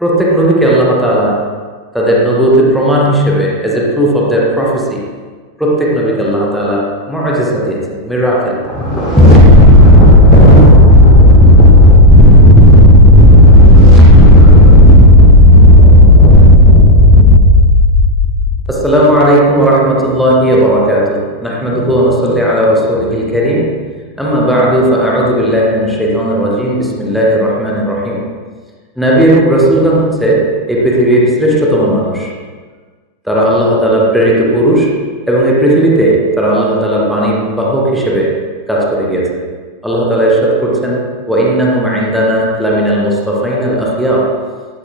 প্রত্যেক নবীকে আল্লাহ তাআলা তাদের নবুয়তের প্রমাণ হিসেবে as a proof of their প্রফেসি প্রত্যেক নবীকে আল্লাহ তাআলা মুআজিজা দিয়েছেন, মিরাকেল। আসসালামু আলাইকুম ওয়া রাহমাতুল্লাহি ওয়া বারাকাতুহু। নাহমাদুহু ওয়া নুসাল্লি আলা রাসূলিহিল কারীম। আম্মা বা'দু ফাআউযু বিল্লাহি মিনাশ শাইতানির রাজীম। বিসমিল্লাহির রাহমানির রাহিম। নবী এবং রাসূলগণ হচ্ছে এই পৃথিবীর শ্রেষ্ঠতম মানুষ। তারা আল্লাহ তাআলার প্রেরিত পুরুষ এবং এই পৃথিবীতে তারা আল্লাহ তাআলার বাণীর বাহক হিসেবে কাজ করে গিয়েছে। আল্লাহ তাআলা ইরশাদ করছেন, ওয়া ইন্নাহুম ইনদানা লামিনাল মুস্তাফাইনাল আখিয়ার।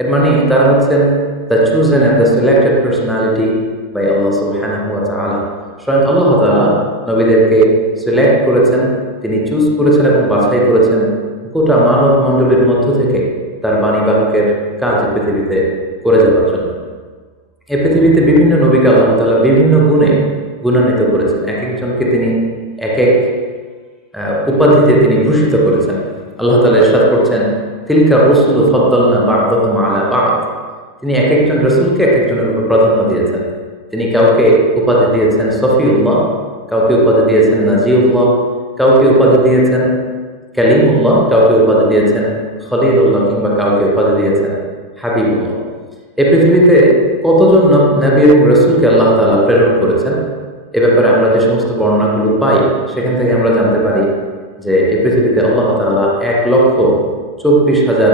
এর মানে তারা হচ্ছেন the chosen and the selected personality by Allah সুবহানাহু ওয়া তাআলা। স্বয়ং আল্লাহ তাআলা নবীদেরকে সিলেক্ট করেছেন, তিনি চুজ করেছেন এবং বাছাই করেছেন গোটা মানব মণ্ডলীর মধ্য থেকে তার বাণীবাহকের কাজ পৃথিবীতে করে যাওয়ার জন্য। এই পৃথিবীতে বিভিন্ন নবীকে আল্লাহ তাআলা বিভিন্ন গুণে গুণান্বিত করেছেন। এক একজনকে তিনি এক এক উপাধিতে তিনি ভূষিত করেছেন। আল্লাহ তাআলা ইরশাদ করছেন, তিলকা রুসুলু ফাদ্দালনা বা'দাহুম আলা বা'দ। তিনি এক একজন রাসূলকে এক একজনের উপর প্রাধান্য দিয়েছেন। তিনি কাউকে উপাধি দিয়েছেন সফিউল্লাহ, কাউকে উপাধি দিয়েছেন নাজিউল্লাহ, কাউকে উপাধি দিয়েছেন কালিমুল্লাহ, কাউকে উপাধি দিয়েছেন খলিলুল্লাহ, কিংবা কাউকে উপাধি দিয়েছেন হাবিবুল্লাহ। এই পৃথিবীতে কতজন নবী এবং রাসূলকে আল্লাহ তাআলা প্রেরণ করেছেন, এ ব্যাপারে আমরা যে সমস্ত বর্ণনাগুলো পাই সেখান থেকে আমরা জানতে পারি যে এই পৃথিবীতে আল্লাহ তাআলা 1,24,000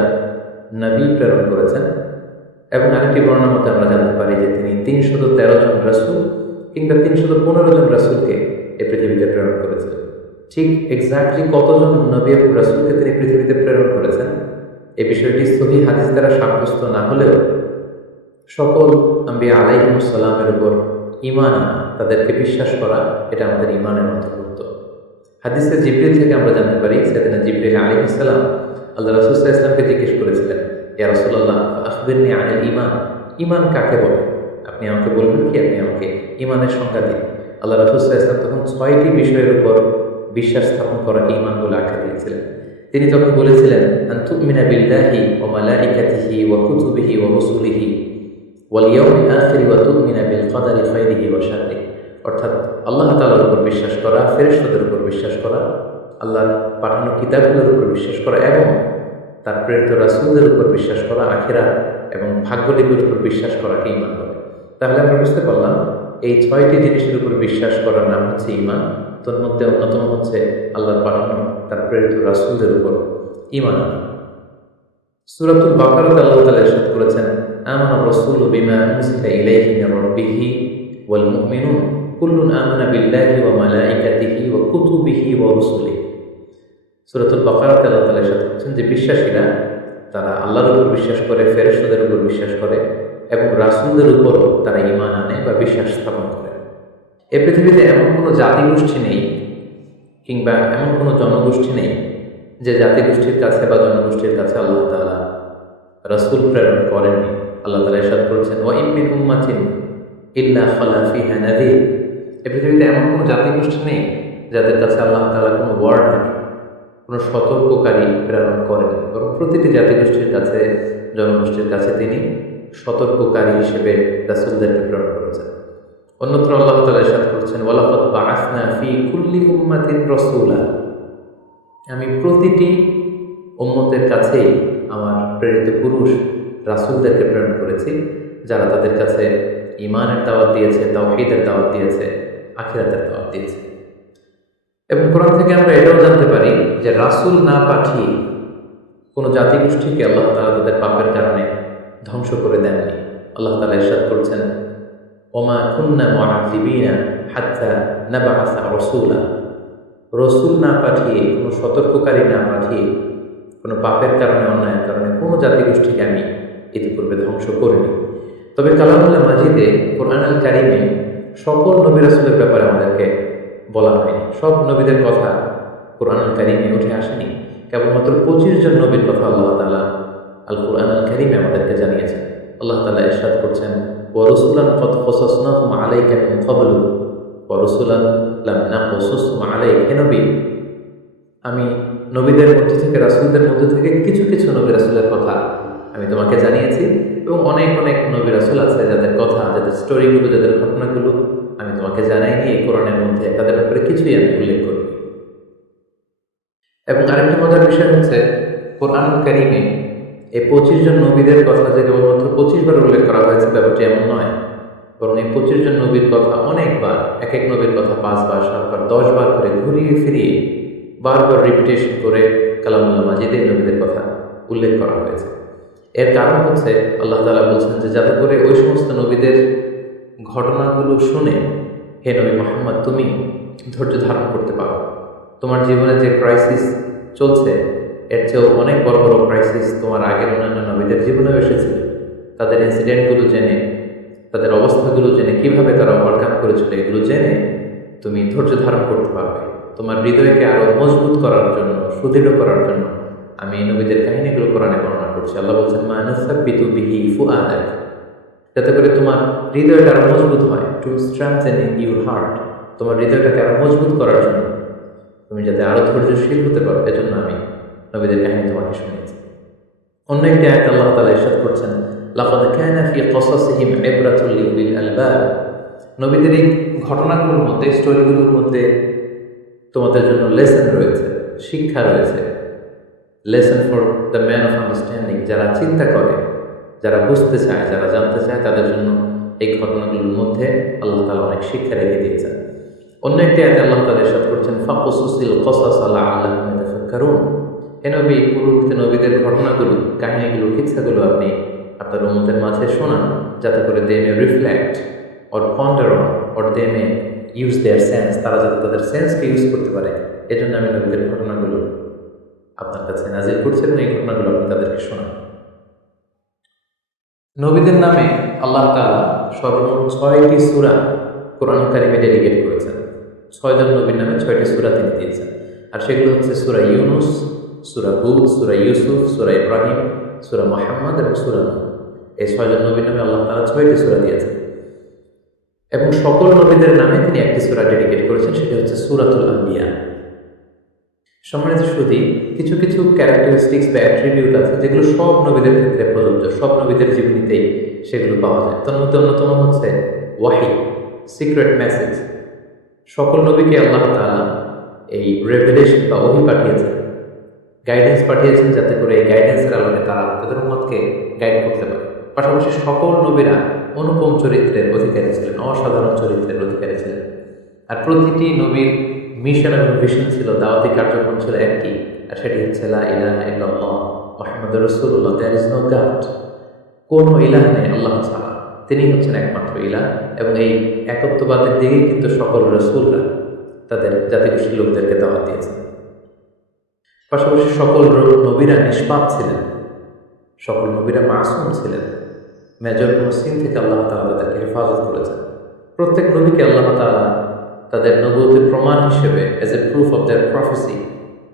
নবী প্রেরণ করেছেন। এবং আরেকটি বর্ণনার মধ্যে আমরা জানতে পারি যে তিনি 313 জন রাসূল কিংবা 315 জন রাসূলকে এই পৃথিবীতে প্রেরণ করেছেন। ঠিক এক্স্যাক্টলি কতজন নবী এবং রাসূলকে তিনি পৃথিবীতে প্রেরণ করেছেন এই বিষয়টি সহিহ হাদিস দ্বারা সাব্যস্ত না হলেও সকল আম্বিয়া আলাইহিমুস সালামের উপর ঈমান আনা, তাদেরকে বিশ্বাস করা, এটা আমাদের ঈমানের অন্তর্ভুক্ত। হাদিসে জিবরিল থেকে আমরা জানতে পারি সাইয়েদনা জিবরিল আলাইহিস সালাম আল্লাহ রাসূল সাল্লাল্লাহু আলাইহি ওয়াসাল্লামকে জিজ্ঞেস করেছিলেন, ইয়া রাসূলুল্লাহ আখবিরনি আনিল ঈমান। ঈমান কাকে বলে? আপনি আমাকে বলবেন কি? আপনি আমাকে ঈমানের সংজ্ঞা দিন। আল্লাহ রাসূল সাল্লাল্লাহু আলাইহি ওয়াসাল্লাম তখন 6টি বিষয়ের উপর বিশ্বাস স্থাপন করাকে ঈমান বলে আখ্যা দিয়েছিলেন। তিনি তখন বলেছিলেন, আন তুমিনা বিল্লাহি ওয়া মালাইকাতিহি ওয়া কুতুবিহি ওয়া রুসুলিহি ওয়াল ইয়াউমিল আখির ওয়া তুমিনা বিল কদরি খাইরিহি ওয়া শাররিহি। অর্থাৎ আল্লাহ তাআলার উপর বিশ্বাস করা, ফেরেশতাদের উপর বিশ্বাস করা, আল্লাহর পাঠানো কিতাবগুলোর উপর বিশ্বাস করা এবং তার প্রেরিত রাসূলদের উপর বিশ্বাস করা, আখিরাত এবং ভাগ্যলিপির উপর বিশ্বাস করাকে ঈমান বলে। তাহলে আমরা বুঝতে পারলাম এই 6টি জিনিসের উপর বিশ্বাস করার নাম হচ্ছে ঈমান। তোর মধ্যে অন্যতম হচ্ছে আল্লাহর পাঠানো তার প্রেরিত রাসূলদের উপর ঈমান। সূরাতুল বাকারাতে আল্লাহ তাআলা ইরশাদ করেছেন, আমানা রাসূলু বিমা উনজিলা ইলাইহি মির রাব্বিহি ওয়াল মুমিনুন কুল্লুন আমানা বিল্লাহি ওয়া মালাইকাতিহি ওয়া কুতুবিহি ওয়া রুসুলিহি। সূরাতুল বাকারাতে আল্লাহ তাআলা ইরশাদ করেছেন যে বিশ্বাসীরা তারা আল্লাহর উপর বিশ্বাস করে, ফেরেশতাদের উপর বিশ্বাস করে এবং রাসূলদের উপর তারা ঈমান আনে বা বিশ্বাস স্থাপন করে। এই পৃথিবীতে এমন কোনো জাতিগোষ্ঠী নেই কিংবা এমন কোনো জনগোষ্ঠী নেই যে জাতিগোষ্ঠীর কাছে বা জনগোষ্ঠীর কাছে আল্লাহ তাআলা রাসূল প্রেরণ করেননি। আল্লাহ তাআলা ইরশাদ করেছেন, ওয়া ইন মিন উম্মাতিন ইল্লা খালা ফিহা নাযীর। এই পৃথিবীতে এমন কোনো জাতিগোষ্ঠী নেই যাদের কাছে আল্লাহ তাআলা কোনো ওয়ার্নার, কোনো সতর্ককারী প্রেরণ করেন, এবং প্রতিটি জাতিগোষ্ঠীর কাছে, জনগোষ্ঠীর কাছে তিনি সতর্ককারী হিসেবে রাসূলদেরকে প্রেরণ করেছেন। অন্যত্র আল্লাহ তাআলা ইরশাদ করেছেন, ওয়ালাকাদ বাআসনা ফি কুল্লি উম্মাতিন রাসূলা। আমি প্রতিটি উম্মতের কাছেই আমার প্রেরিত পুরুষ রাসূলদেরকে প্রেরণ করেছি, যারা তাদের কাছে ঈমানের দাওয়াত দিয়েছে, তাওহীদের দাওয়াত দিয়েছে, আখিরাতের দাওয়াত দিয়েছে। এবং কোরআন থেকে আমরা এটাও জানতে পারি যে রাসূল না পাঠিয়ে কোনো জাতিগোষ্ঠীকে আল্লাহ তাআলা তাদের পাপের কারণে ধ্বংস করে দেননি। আল্লাহ তাআলা ইরশাদ করছেন, ওমা কুন্না মুআযিবিনা হাত্তা নাবআসা রাসূলা। রাসূল না পাঠিয়ে, কোনো সতর্ককারী না পাঠিয়ে, কোনো পাপের কারণে, অন্যায়ের কারণে কোনো জাতিগোষ্ঠীকে আমি ইতিপূর্বে ধ্বংস করিনি। তবে কালামুল্লাহ মাজিদে, কোরআন আল কারিমে সকল নবী রাসূলের ব্যাপারে আমাদেরকে বলা হয়নি। সব নবীদের কথা কোরআন আল কারিমে উঠে আসেনি। কেবলমাত্র 25 জন নবীর কথা আল্লাহ তাআলা আল কোরআন আল কারিমে আমাদেরকে জানিয়েছেন। আল্লাহ তাআলা ইরশাদ করছেন, ওয়া রাসূলান ক্বাদ কাসাসনাহুম আলাইকা মিন ক্বাবলু ওয়া রাসূলান লাম নাকসুসহুম আলাইকা। হে নবী, আমি নবীদের মধ্যে থেকে, রাসূলদের মধ্যে থেকে কিছু কিছু নবী রাসূলের কথা আমি তোমাকে জানিয়েছি, এবং অনেক অনেক নবী রাসূল আছে যাদের কথা, যাদের স্টোরিগুলো, যাদের ঘটনাগুলো আমি তোমাকে জানাইনি এই কোরআনের মধ্যে, তাদের ব্যাপারে কিছুই আমি উল্লেখ করি। এবং আরেকটা মজার বিষয় হচ্ছে কোরআন কারিমে এই 25 জন নবীদের কথা যে কেবলমাত্র 25 বার উল্লেখ করা হয়েছে ব্যাপারটি এমন নয়, বরং এই 25 জন নবীর কথা অনেকবার, এক এক নবীর কথা 5 বার, 7 বার, 10 বার করে ঘুরিয়ে ফিরিয়ে বারবার রিপিটেশন করে কালামুল্লাহ মাজিদে নবীদের কথা উল্লেখ করা হয়েছে। এর কারণ হচ্ছে আল্লাহ তাআলা বলছেন যে যাতে করে ওই সমস্ত নবীদের ঘটনাগুলো শুনে হে নবী মুহাম্মদ তুমি ধৈর্য ধারণ করতে পারো। তোমার জীবনে যে ক্রাইসিস চলছে এর চেয়েও অনেক বড় বড় ক্রাইসিস তোমার আগের অন্যান্য নবীদের জীবনেও এসেছিল। তাদের ইনসিডেন্টগুলো জেনে, তাদের অবস্থাগুলো জেনে, কিভাবে তারা ওভারকাম করেছিল এগুলো জেনে তুমি ধৈর্য ধারণ করতে পারবে। তোমার হৃদয়কে আরো মজবুত করার জন্য, সুদৃঢ় করার জন্য আমি এই নবীদের কাহিনীগুলো কোরআনে বর্ণনা করছি। আল্লাহ বলছেন মা নুসাব্বিতু বিহি ফুআদাক, যাতে করে তোমার হৃদয়টা আরো মজবুত হয়, টু স্ট্রেংথেন ইউর হার্ট, তোমার হৃদয়টাকে আরো মজবুত করার জন্য, তুমি যাতে আরো ধৈর্যশীল হতে পারো, এজন্য আমি নবীদের কাহিনী তোমাকে শুনিয়েছি। অন্য একটি আয়াত আল্লাহ তাআলা ইরশাদ করছেন লাকাদ কানা ফি কসাসিহিম ইবরাতুল লিউলিল আলবাব, নবীদের এই ঘটনাগুলোর মধ্যে, স্টোরিগুলোর মধ্যে তোমাদের জন্য লেসন রয়েছে, শিক্ষা রয়েছে। Lesson for the man of understanding, যারা চিন্তা করে, যারা বুঝতে চায়, যারা জানতে চায়, তাদের জন্য এই ঘটনাগুলোর মধ্যে আল্লাহ তাআলা অনেক শিক্ষা রেখে দিয়েছেন। অন্য একটি আয়াতে আল্লাহ তাআলা ইরশাদ করছেন ফাকুসুসিল কসাস লাআল্লাহুম ইয়াতাফাক্কারুন, হে নবী পূর্ববর্তী নবীদের ঘটনাগুলো, কাহিনীগুলো, কিচ্ছাগুলো আপনি আপনার উম্মতের মাঝে শোনান, যাতে করে they may reflect or ponder on or they may use their sense, তারা যাতে তাদের সেন্সকে ইউজ করতে পারে। এজন্য আমি নবীদের ঘটনাগুলো আপনার কাছে নাজিল করছি এবং এই ঘটনাগুলো আপনি তাদেরকে শোনান। নবীদের নামে আল্লাহ তাআলা সর্বমোট 6টি সূরা কোরআন কারিমে ডেডিকেট করেছেন। 6 জন নবীর নামে 6টি সূরা তিনি দিয়েছেন, আর সেগুলো হচ্ছে সূরা ইউনুস, সূরা হুদ, সূরা ইউসুফ, সূরা ইব্রাহিম, সূরা মুহাম্মদ এবং সূরা নূহ। এই 6 জন নবীর নামে আল্লাহ তাআলা 6টি সূরা দিয়েছেন এবং সকল নবীদের নামে তিনি একটি সূরা ডেডিকেট করেছেন, সেটা হচ্ছে সূরাতুল আম্বিয়া। সম্মানিত সুধী, কিছু কিছু ক্যারেক্টারিস্টিক্স বা অ্যাট্রিবিউট আছে যেগুলো সব নবীদের ক্ষেত্রে প্রযোজ্য, সব নবীদের জীবনীতেই সেগুলো পাওয়া যায়। তার মধ্যে অন্যতম হচ্ছে ওয়াহি, সিক্রেট মেসেজ। সকল নবীকে আল্লাহ তাআলা এই রেভেলেশন বা ওহী পাঠিয়েছেন, গাইডেন্স পাঠিয়েছেন, যাতে করে এই গাইডেন্সের আলোকে তারা তাদের উম্মতকে গাইড করতে পারে। পাশাপাশি সকল নবীরা অনুপম চরিত্রের অধিকারী ছিলেন, অসাধারণ চরিত্রের অধিকারী ছিলেন। আর প্রতিটি নবীর মিশন এবং ভিশন ছিল, দাওয়াতি কার্যক্রম ছিল একটি, আর সেটি হচ্ছে লা ইলাহা ইল্লাল্লাহ মুহাম্মাদুর রাসূলুল্লাহ, দেয়ার ইজ নো গড, কোনো ইলাহ নেই আল্লাহ ছাড়া, তিনি হচ্ছেন একমাত্র ইলাহ। এবং এই একত্ববাদের দিকেই কিন্তু সকল রাসূলরা তাদের জাতিগোষ্ঠীর লোকদেরকে দাওয়াত দিয়েছেন। পাশাপাশি সকল নবীরা নিষ্পাপ ছিলেন, সকল নবীরা মাসুম ছিলেন, মেজর কোনো সিন থেকে আল্লাহ তাআলা তাদেরকে হেফাজত করেছেন। প্রত্যেক নবীকে আল্লাহ তাআলা তাদের নবুয়তের প্রমাণ হিসেবে as a proof of their প্রফেসি,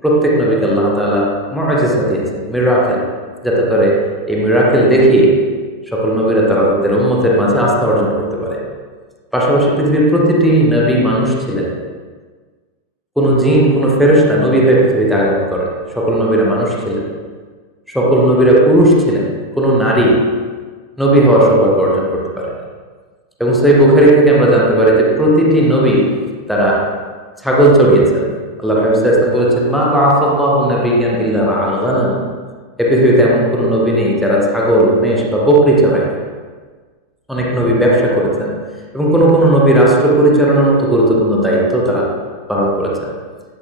প্রত্যেক নবীকে আল্লাহ তাআলা মুআজিজা দিয়েছেন, মিরাকেল, যাতে করে এই মিরাকেল দেখিয়ে সকল নবীরা তারা তাদের উম্মতের মাঝে আস্থা অর্জন করতে পারে। পাশাপাশি পৃথিবীর প্রতিটি নবী মানুষ ছিলেন, কোনো জিন, কোনো ফেরেশতা নবী হয়ে পৃথিবীতে আগমন করেন। সকল নবীরা মানুষ ছিলেন, সকল নবীরা পুরুষ ছিলেন, কোনো নারী নবী হওয়ার সৌভাগ্য অর্জন করতে পারে। এবং সহিহ বুখারী থেকে আমরা জানতে পারি যে প্রতিটি নবী তারা ছাগল চড়িয়েছেন। আল্লাহ সাল্লাল্লাহু বলেছেন মা বাআসাল্লাহু নাবিয়্যান ইল্লা রাআল গানাম, এ পৃথিবীতে এমন কোনো নবী নেই যারা ছাগল, মেষ বা বকরি চড়ায়। অনেক নবী ব্যবসা করেছেন এবং কোনো কোনো নবী রাষ্ট্র পরিচালনার মতো গুরুত্বপূর্ণ দায়িত্ব তারা পালন করেছেন।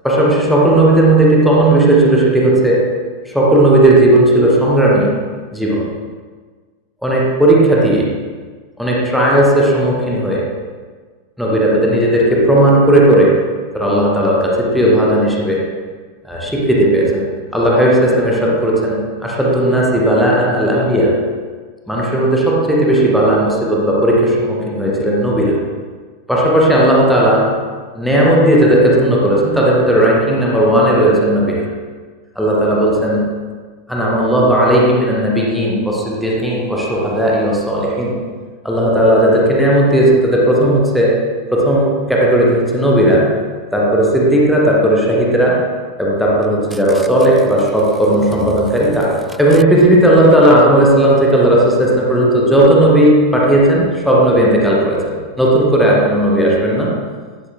পাশাপাশি সকল নবীদের মধ্যে একটি কমন বিষয় ছিল, সেটি হচ্ছে সকল নবীদের জীবন ছিল সংগ্রামী জীবন। অনেক পরীক্ষা দিয়ে, অনেক ট্রায়ালসের সম্মুখীন হয়ে নবীরা তাদের নিজেদেরকে প্রমাণ করে করে তারা আল্লাহ তাআলার কাছে প্রিয় ভাজন হিসেবে স্বীকৃতি পেয়েছেন। আল্লাহ হাবিব সাল্লাল্লাহু আলাইহি ওয়াসাল্লাম ইরশাদ করেছেন আশাদ্দুন নাসি বালাআন আল আম্বিয়া, মানুষের মধ্যে সবচেয়ে বেশি বালা, মুসিবত বা পরীক্ষার সম্মুখীন হয়েছিলেন নবীরা। পাশাপাশি আল্লাহ তাআলা নেয়ামত দিয়ে যাদেরকে ধন্য করেছেন তাদের মধ্যে র্যাঙ্কিং নাম্বার 1-এ রয়েছেন নবীরা। আল্লাহ তাআলা বলছেন আনআমাল্লাহু আলাইহিম মিনান নাবিয়্যিন ওয়াস-সিদ্দীকিন ওয়াশ-শুহাদাই ওয়াস-সালিহিন। আল্লাহ তাআলা যাদেরকে নেয়ামত দিয়েছেন তাদের প্রথম ক্যাটাগরিতে হচ্ছে নবীরা, তারপরে সিদ্দিকরা, তারপরে শাহিদরা, এবং তারপর হচ্ছে যারা সলেহ বা সৎ কর্ম সম্পাদনকারী তারা। এবং এই পৃথিবীতে আল্লাহ তাআলা আদম আলাইহিস সালাম থেকে আল্লাহ রাসূল সাল্লাল্লাহু আলাইহি ওয়াসাল্লাম পর্যন্ত যত নবী পাঠিয়েছেন সব নবী ইন্তেকাল করেছেন। নতুন করে আর কোনো নবী আসবেন না।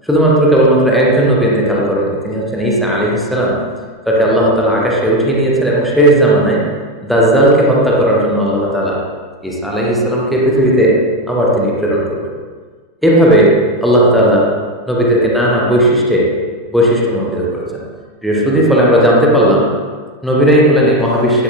শুধুমাত্র কেবলমাত্র একজন নবী ইন্তেকাল করেন, তিনি হচ্ছেন ঈসা আলাইহিস সালাম। তাকে আল্লাহ তাআলা আকাশে উঠিয়ে নিয়েছেন এবং শেষ জামানায় দাজ্জালকে হত্যা করার জন্য আল্লাহ তাআলা ঈসা আলাইহিস সালামকে পৃথিবীতে আবার তিনি প্রেরণ করবেন। এভাবে আল্লাহ তাআলা নবীদেরকে নানা বৈশিষ্ট্যমণ্ডিত করেছেন। প্রিয় সুধী, ফলে আমরা জানতে পারলাম নবীরাই হলেন এই মহাবিশ্বে